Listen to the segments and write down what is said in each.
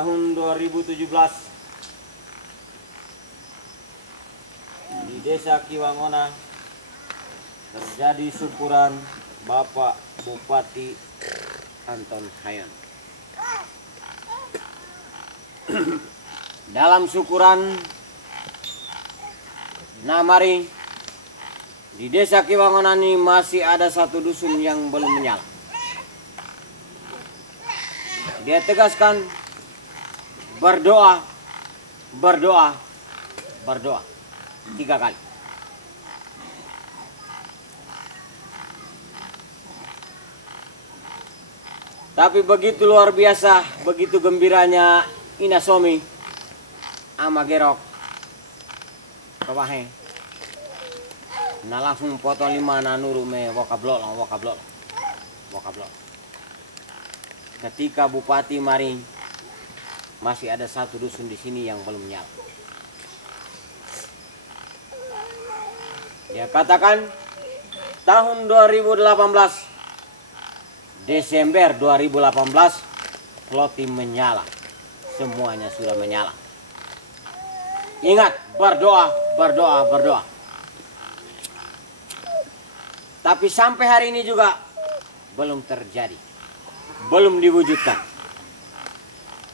tahun 2017 di Desa Kiwangona terjadi syukuran Bapak Bupati Anton Hayan. Dalam syukuran Namari di Desa Kiwangona ini masih ada satu dusun yang belum menyala. Dia tegaskan berdoa, berdoa, berdoa 3 kali. Tapi begitu luar biasa, begitu gembiranya Ina Somi ama Gerok kawahe. Na langsung foto 5 na nuru me wokablok. Ketika Bupati mari masih ada satu dusun di sini yang belum nyala. Dia katakan tahun 2018 Desember 2018 Ploti menyala. Semuanya sudah menyala. Ingat, berdoa, berdoa, berdoa. Tapi sampai hari ini juga belum terjadi. Belum diwujudkan.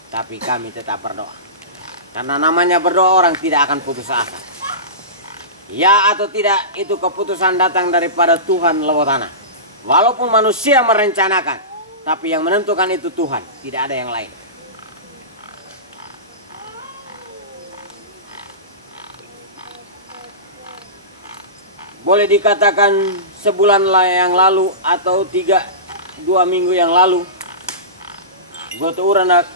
Tapi kami tetap berdoa. Karena namanya berdoa orang tidak akan putus asa. Ya atau tidak itu keputusan datang daripada Tuhan Lewotana. Walaupun manusia merencanakan, tapi yang menentukan itu Tuhan, tidak ada yang lain. Boleh dikatakan sebulan yang lalu atau 2 minggu yang lalu, gue uranak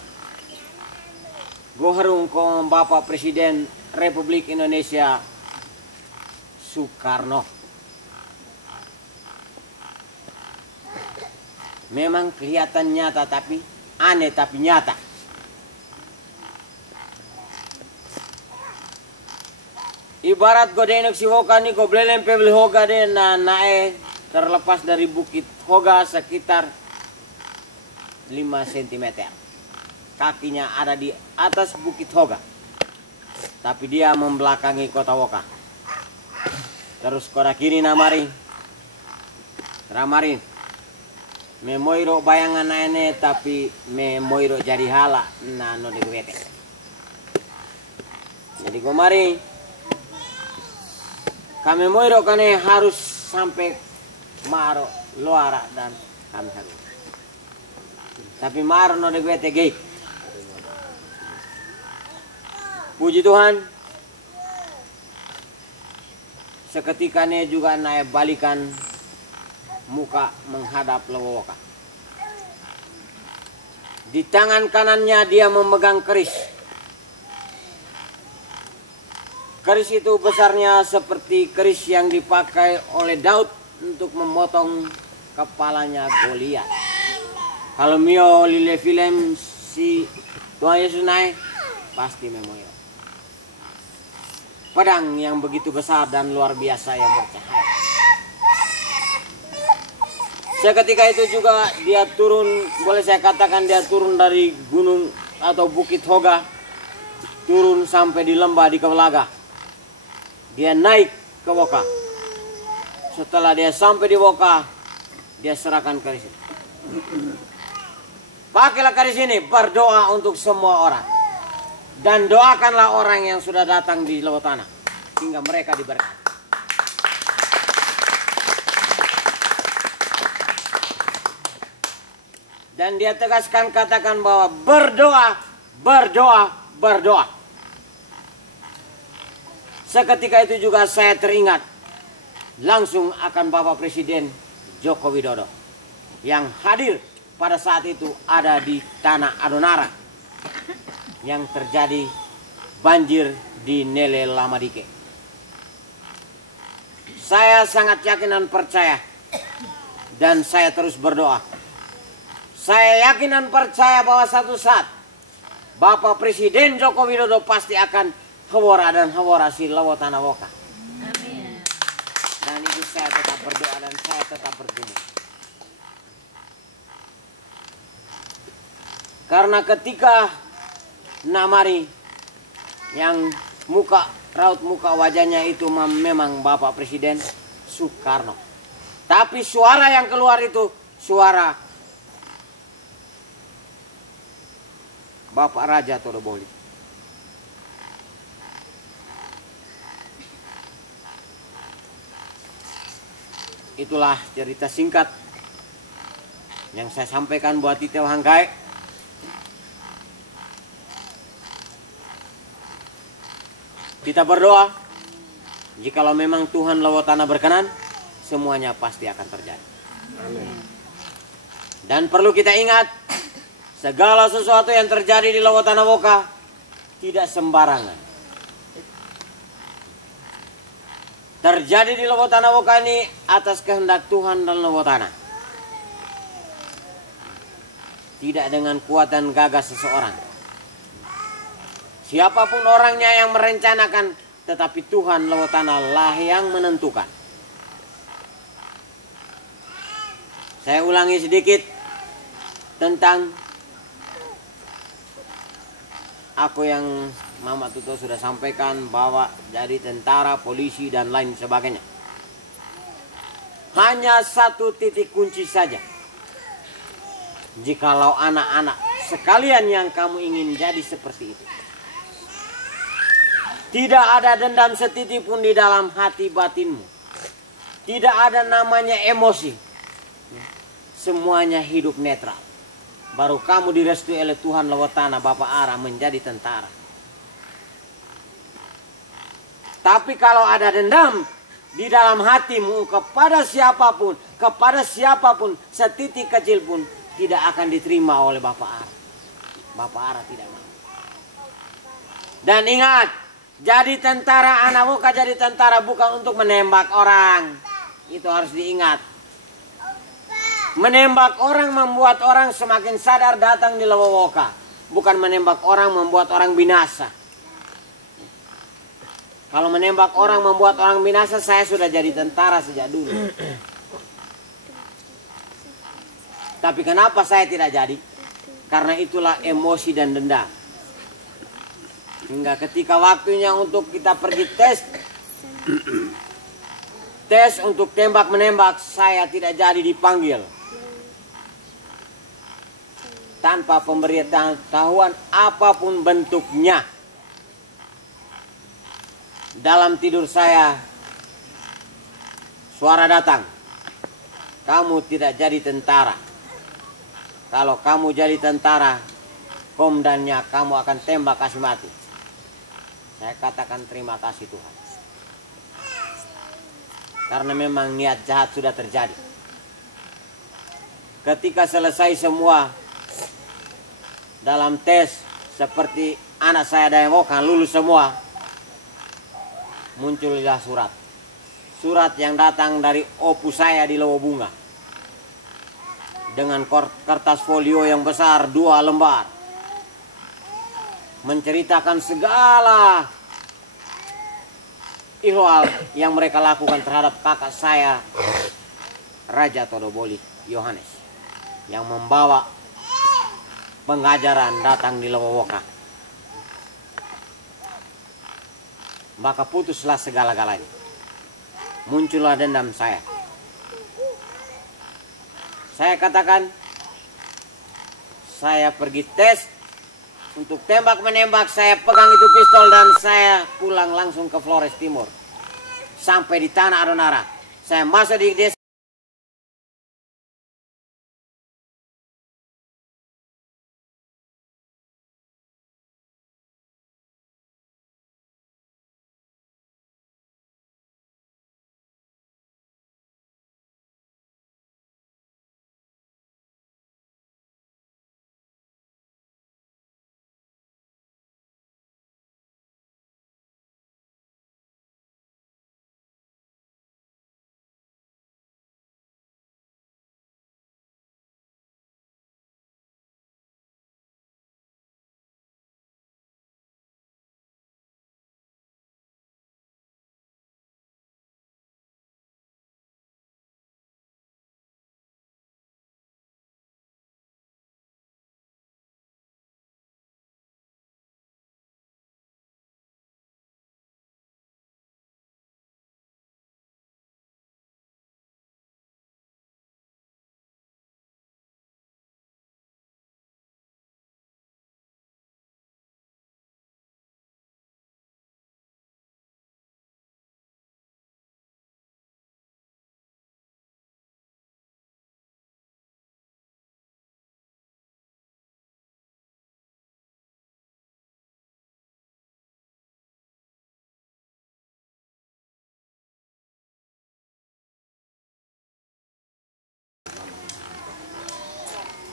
gue harung ko Bapak Presiden Republik Indonesia Soekarno. Memang kelihatan nyata tapi aneh tapi nyata. Ibarat godenok si Hoga ni goblelen pebel Hoga de na nae terlepas dari bukit Hoga sekitar 5 cm. Kakinya ada di atas bukit Hoga. Tapi dia membelakangi kota Woka. Terus kota kiri namari. Ramarin. Me moiro bayangan naene tapi me moiro jadi hala na no de gwete. Jadi gomari kami moiro kane harus sampai maro luara dan kami harus. Tapi maro no de gwete gate. Puji Tuhan. Seketika ne juga naik balikan muka menghadap Lewoka. Di tangan kanannya dia memegang keris. Keris itu besarnya seperti keris yang dipakai oleh Daud untuk memotong kepalanya Goliat. Kalau mio lile film si Tuhan Yesus naik, pasti memoyo. Pedang yang begitu besar dan luar biasa yang bercahaya. Seketika itu juga dia turun, boleh saya katakan dia turun dari gunung atau bukit Hoga, turun sampai di lembah di Kewelaga. Dia naik ke Woka. Setelah dia sampai di Woka, dia serahkan keris ini. Pakailah keris ini, berdoa untuk semua orang. Dan doakanlah orang yang sudah datang di Lewotana, hingga mereka diberkati. Dan dia tegaskan katakan bahwa berdoa, berdoa, berdoa. Seketika itu juga saya teringat langsung akan Bapak Presiden Joko Widodo yang hadir pada saat itu ada di Tanah Adonara yang terjadi banjir di Nele Lamadike. Saya sangat yakin dan percaya dan saya terus berdoa. Saya yakin dan percaya bahwa satu saat Bapak Presiden Joko Widodo pasti akan hawara dan hawara si Lewotana Woka. Amin. Dan itu saya tetap berdoa dan saya tetap bergumul. Karena ketika Namari yang raut muka wajahnya itu memang Bapak Presiden Soekarno. Tapi suara yang keluar itu suara Bapak Raja Todoboli. Itulah cerita singkat yang saya sampaikan buat Titeu Hangkai. Kita berdoa, jikalau memang Tuhan Lawatana berkenan, semuanya pasti akan terjadi. Amin. Dan perlu kita ingat, segala sesuatu yang terjadi di Lawatana Woka tidak sembarangan. Terjadi di Lawatana Woka ini atas kehendak Tuhan dan Lawatana. Tidak dengan kuat dan gagah seseorang. Siapapun orangnya yang merencanakan, tetapi Tuhan Lawatana lah yang menentukan. Saya ulangi sedikit tentang aku yang Mama Tuto sudah sampaikan bahwa jadi tentara, polisi, dan lain sebagainya. Hanya satu titik kunci saja. Jikalau anak-anak sekalian yang kamu ingin jadi seperti itu. Tidak ada dendam setitik pun di dalam hati batinmu. Tidak ada namanya emosi. Semuanya hidup netral. Baru kamu direstui oleh Tuhan Lawatana Bapak Ara menjadi tentara. Tapi kalau ada dendam di dalam hatimu kepada siapapun, setitik kecil pun tidak akan diterima oleh Bapak Ara. Bapak Ara tidak mau. Dan ingat, jadi tentara anak Woka, jadi tentara bukan untuk menembak orang. Itu harus diingat. Menembak orang membuat orang semakin sadar datang di Woka. Bukan menembak orang membuat orang binasa. Kalau menembak orang membuat orang binasa, saya sudah jadi tentara sejak dulu. Tapi kenapa saya tidak jadi? Karena itulah emosi dan dendam. Hingga ketika waktunya untuk kita pergi tes untuk tembak-menembak, saya tidak jadi dipanggil. Tanpa pemberitahuan apapun bentuknya. Dalam tidur saya, suara datang. Kamu tidak jadi tentara. Kalau kamu jadi tentara, komandannya kamu akan tembak kasih mati. Saya katakan terima kasih Tuhan. Karena memang niat jahat sudah terjadi. Ketika selesai semua dalam tes, seperti anak saya dan Woka lulus semua, muncullah surat. Surat yang datang dari opu saya di Lowobunga. Dengan kertas folio yang besar 2 lembar. Menceritakan segala ihwal yang mereka lakukan terhadap kakak saya, Raja Todoboli Yohanes, yang membawa pengajaran datang di Woka. Maka putuslah segala-galanya. Muncullah dendam saya. Saya katakan, saya pergi tes untuk tembak-menembak, saya pegang itu pistol dan saya pulang langsung ke Flores Timur. Sampai di Tanah Adonara. Saya masuk di desa.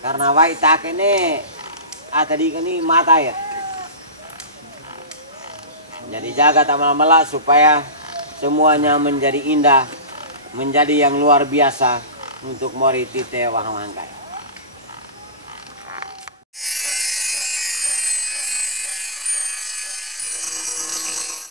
Karena wai tak ini tadi ini mata ya. Jadi jaga tamala-mala supaya semuanya menjadi indah, menjadi yang luar biasa untuk mori tite wahang